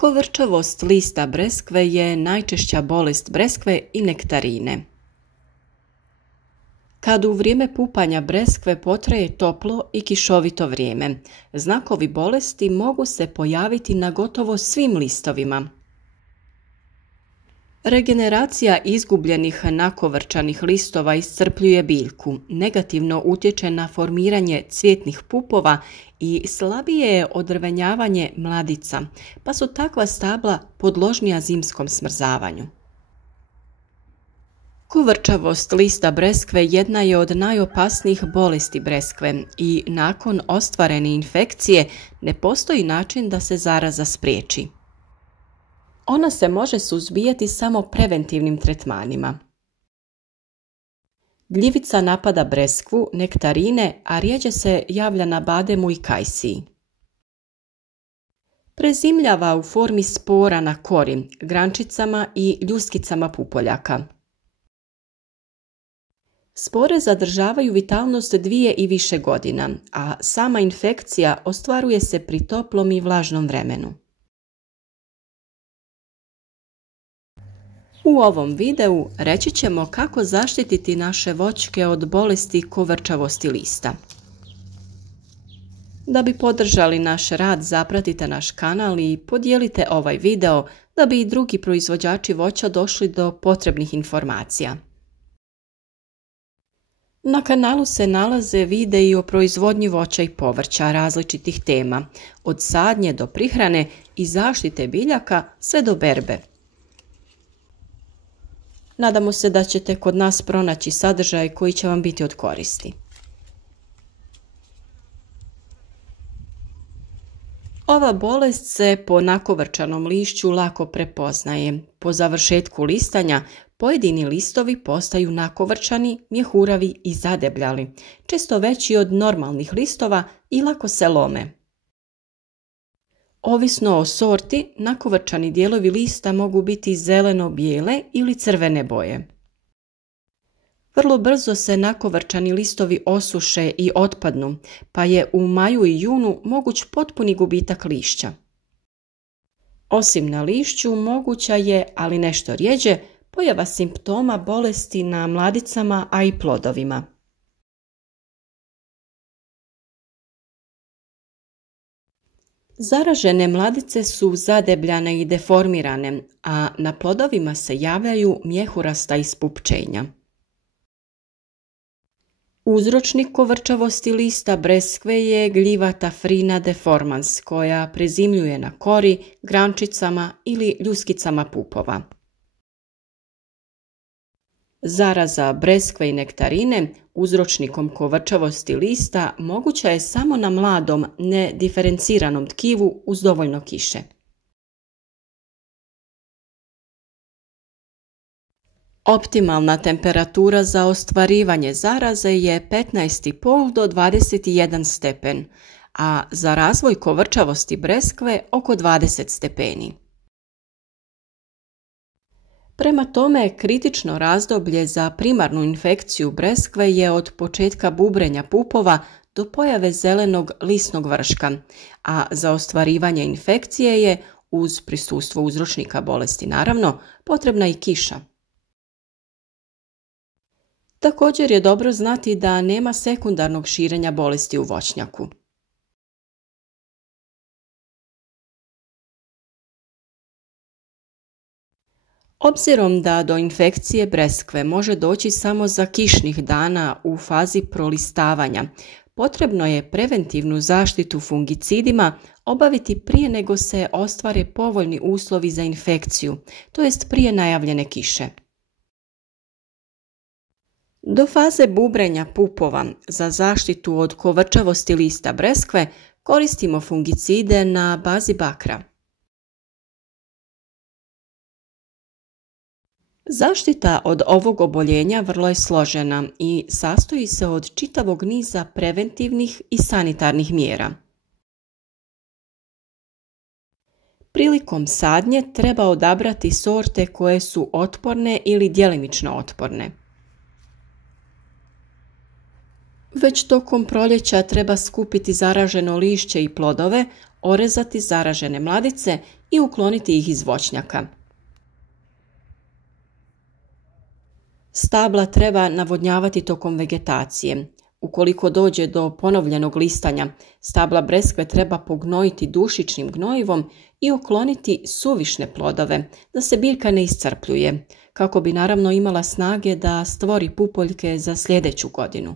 Kovrčavost lista breskve je najčešća bolest breskve i nektarine. Kad u vrijeme pupanja breskve potraje toplo i kišovito vrijeme, znakovi bolesti mogu se pojaviti na gotovo svim listovima. Regeneracija izgubljenih nakovrčanih listova iscrpljuje biljku, negativno utječe na formiranje cvjetnih pupova i slabije je odrvenjavanje mladica, pa su takva stabla podložnija zimskom smrzavanju. Kovrčavost lista breskve jedna je od najopasnijih bolesti breskve i nakon ostvarene infekcije ne postoji način da se zaraza spriječi. Ona se može suzbijati samo preventivnim tretmanima. Gljivica napada breskvu, nektarine, a rjeđe se javlja na bademu i kajsiji. Prezimljava u formi spora na kori, grančicama i ljuskicama pupoljaka. Spore zadržavaju vitalnost 2 i više godina, a sama infekcija ostvaruje se pri toplom i vlažnom vremenu. U ovom videu reći ćemo kako zaštititi naše voćke od bolesti kovrčavosti lista. Da bi podržali naš rad, zapratite naš kanal i podijelite ovaj video da bi i drugi proizvođači voća došli do potrebnih informacija. Na kanalu se nalaze videi o proizvodnji voća i povrća različitih tema, od sadnje do prihrane i zaštite biljaka sve do berbe. Nadamo se da ćete kod nas pronaći sadržaj koji će vam biti od koristi. Ova bolest se po nakovrčanom lišću lako prepoznaje. Po završetku listanja pojedini listovi postaju nakovrčani, mjehuravi i zadebljali, često veći od normalnih listova i lako se lome. Ovisno o sorti, nakovrčani dijelovi lista mogu biti zeleno-bijele ili crvene boje. Vrlo brzo se nakovrčani listovi osuše i otpadnu, pa je u maju i junu moguć potpuni gubitak lišća. Osim na lišću moguća je, ali nešto rjeđe, pojava simptoma bolesti na mladicama, a i plodovima. Zaražene mladice su zadebljane i deformirane, a na plodovima se javljaju mjehurasta ispupčenja. Uzročnik kovrčavosti lista breskve je gljiva Taphrina deformans koja prezimljuje na kori, grančicama ili ljuskicama pupova. Zaraza breskve i nektarine uzročnikom kovrčavosti lista moguća je samo na mladom, nediferenciranom tkivu uz dovoljno kiše. Optimalna temperatura za ostvarivanje zaraze je 15,5 do 21 stepen, a za razvoj kovrčavosti breskve oko 20 stepeni. Prema tome, kritično razdoblje za primarnu infekciju breskve je od početka bubrenja pupova do pojave zelenog lisnog vrška, a za ostvarivanje infekcije je, uz prisustvo uzročnika bolesti naravno, potrebna i kiša. Također je dobro znati da nema sekundarnog širenja bolesti u voćnjaku. Obzirom da do infekcije breskve može doći samo za kišnih dana u fazi prolistavanja, potrebno je preventivnu zaštitu fungicidima obaviti prije nego se ostvare povoljni uslovi za infekciju, to jest prije najavljene kiše. Do faze bubrenja pupova za zaštitu od kovrčavosti lista breskve koristimo fungicide na bazi bakra. Zaštita od ovog oboljenja vrlo je složena i sastoji se od čitavog niza preventivnih i sanitarnih mjera. Prilikom sadnje treba odabrati sorte koje su otporne ili djelimično otporne. Već tokom proljeća treba skupiti zaraženo lišće i plodove, orezati zaražene mladice i ukloniti ih iz voćnjaka. Stabla treba navodnjavati tokom vegetacije. Ukoliko dođe do ponovljenog listanja, stabla breskve treba pognojiti dušičnim gnojivom i ukloniti suvišne plodove, da se biljka ne iscrpljuje, kako bi naravno imala snage da stvori pupoljke za sljedeću godinu.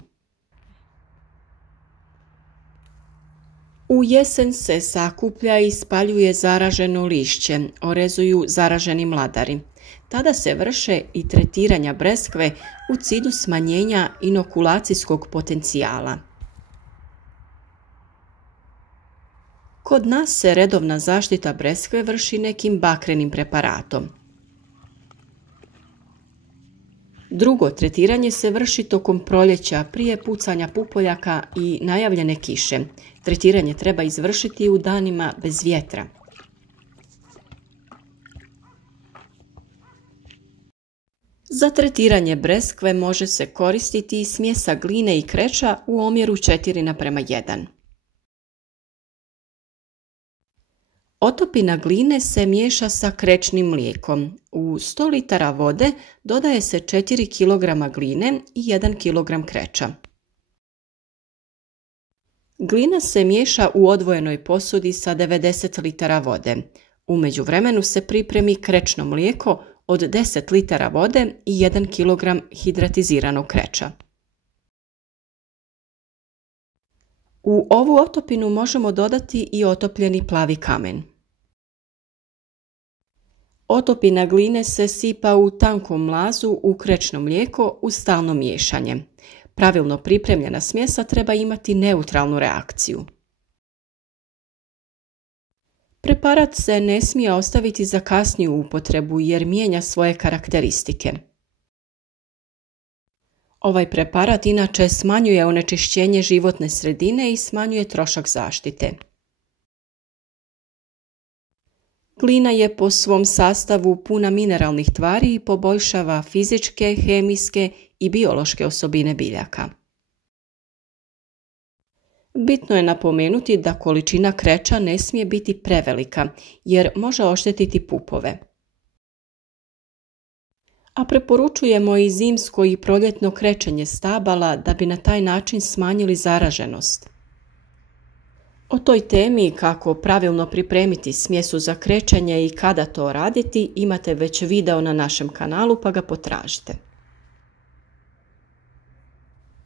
U jesen se sakuplja i spaljuje zaraženo lišće, orezuju zaraženi mladari. Tada se vrše i tretiranja breskve u cilju smanjenja inokulacijskog potencijala. Kod nas se redovna zaštita breskve vrši nekim bakrenim preparatom. Drugo tretiranje se vrši tokom proljeća prije pucanja pupoljaka i najavljene kiše. Tretiranje treba izvršiti u danima bez vjetra. Za tretiranje breskve može se koristiti i smjesa gline i kreča u omjeru 4:1. Otopina gline se miješa sa krečnim mlijekom. U 100 litara vode dodaje se 4 kg gline i 1 kg kreča. Glina se miješa u odvojenoj posudi sa 90 litara vode. U međuvremenu se pripremi krečno mlijeko od 10 litara vode i 1 kg hidratiziranog kreča. U ovu otopinu možemo dodati i otopljeni plavi kamen. Otopina gline se sipa u tankom mlazu u krečno mlijeko uz stalno miješanje. Pravilno pripremljena smjesa treba imati neutralnu reakciju. Preparat se ne smije ostaviti za kasniju upotrebu jer mijenja svoje karakteristike. Ovaj preparat inače smanjuje onečišćenje životne sredine i smanjuje trošak zaštite. Glina je po svom sastavu puna mineralnih tvari i poboljšava fizičke, hemijske i biološke osobine biljaka. Bitno je napomenuti da količina kreča ne smije biti prevelika jer može oštetiti pupove. A preporučujemo i zimsko i proljetno krečenje stabala da bi na taj način smanjili zaraženost. O toj temi kako pravilno pripremiti smjesu za krečenje i kada to raditi imate već video na našem kanalu pa ga potražite.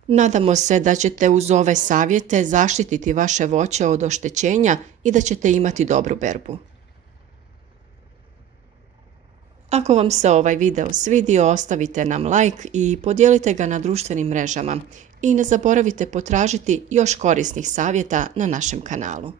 Nadamo se da ćete uz ove savjete zaštititi vaše voće od oštećenja i da ćete imati dobru berbu. Ako vam se ovaj video svidio, ostavite nam like i podijelite ga na društvenim mrežama i ne zaboravite potražiti još korisnih savjeta na našem kanalu.